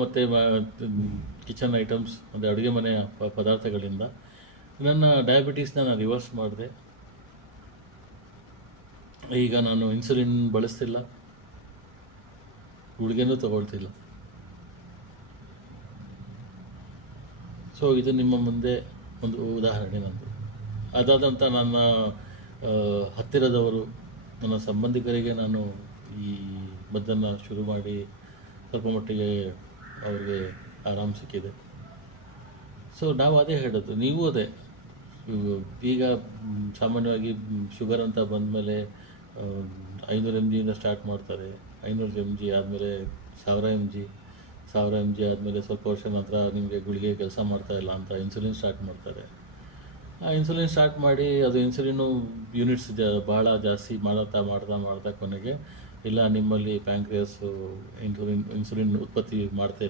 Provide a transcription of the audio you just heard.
ಮತ್ತು kitchen items ಅಂದರೆ ಅಡುಗೆ ಮನೆಯ ಪದಾರ್ಥಗಳಿಂದ ನನ್ನ ಡಯಾಬಿಟೀಸ್ನ ನಾನು ರಿವರ್ಸ್ ಮಾಡಿದೆ. ಈಗ ನಾನು ಇನ್ಸುಲಿನ್ ಬಳಸ್ತಿಲ್ಲ, ಗುಳಿಗೆನೂ ತಗೊಳ್ತಿಲ್ಲ. ಸೊ ಇದು ನಿಮ್ಮ ಮುಂದೆ ಒಂದು ಉದಾಹರಣೆ ನಂದು. ಅದಾದಂಥ ನನ್ನ ಹತ್ತಿರದವರು, ನನ್ನ ಸಂಬಂಧಿಕರಿಗೆ ನಾನು ಈ ಮದ್ದನ್ನು ಶುರು ಮಾಡಿ ಸ್ವಲ್ಪ ಮಟ್ಟಿಗೆ ಅವ್ರಿಗೆ ಆರಾಮ ಸಿಕ್ಕಿದೆ. ಸೊ ನಾವು ಅದೇ ಹೇಳೋದು, ನೀವು ಅದೇ ಈಗ ಸಾಮಾನ್ಯವಾಗಿ ಶುಗರ್ ಅಂತ ಬಂದಮೇಲೆ 500 mg ಸ್ಟಾರ್ಟ್ ಮಾಡ್ತಾರೆ. 500 mg ಆದಮೇಲೆ 1000 mg ಆದಮೇಲೆ ಸ್ವಲ್ಪ ವರ್ಷ ನಂತರ ನಿಮಗೆ ಗುಳಿಗೆ ಕೆಲಸ ಮಾಡ್ತಾ ಇಲ್ಲ ಅಂತ ಇನ್ಸುಲಿನ್ ಸ್ಟಾರ್ಟ್ ಮಾಡ್ತಾರೆ. ಆ ಇನ್ಸುಲಿನ್ ಸ್ಟಾರ್ಟ್ ಮಾಡಿ ಅದು ಇನ್ಸುಲಿನು ಯೂನಿಟ್ಸ್ ಭಾಳ ಜಾಸ್ತಿ ಮಾಡ್ತಾ ಕೊನೆಗೆ ಇಲ್ಲ, ನಿಮ್ಮಲ್ಲಿ ಪ್ಯಾಂಕ್ರಿಯಾಸು ಇನ್ಸುಲಿನ್ ಉತ್ಪತ್ತಿ ಮಾಡ್ತಾ